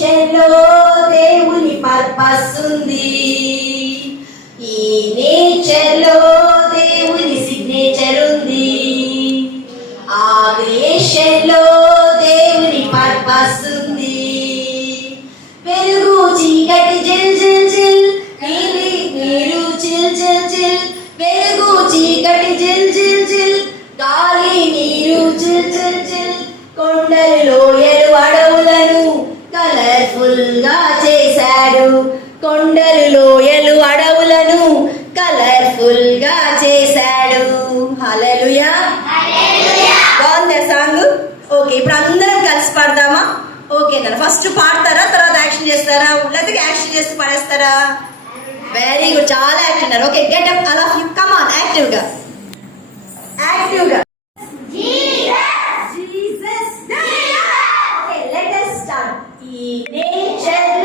దిశలో దేవుని పర్పస్ ఉంది. ఈ నేచర్లో దేవుని సిగ్నేచర్ ఉంది. ఆ వేషంలో దేవుని పర్పస్ కలర్ఫుల్గా చేశాడు. కొండలు లోయలు అడవులను కలర్ఫుల్గా చేశాడు బాగుందా సాంగ్? ఓకే ఇప్పుడు అందరం కలిసి పాడదామా? ఓకే నాన్న ఫస్ట్ పాడతారా? తర్వాత యాక్షన్ చేస్తారా? లేకపోతే యాక్షన్ చేసి పాడేస్తారా? వెరీ గుడ్ చాలా యాక్టివ్ ఉన్నారు. ఓకే గెట్ అప్ అలా కమ్ ఆన్ యాక్టివ్గా. యాక్టివ్గా. Shall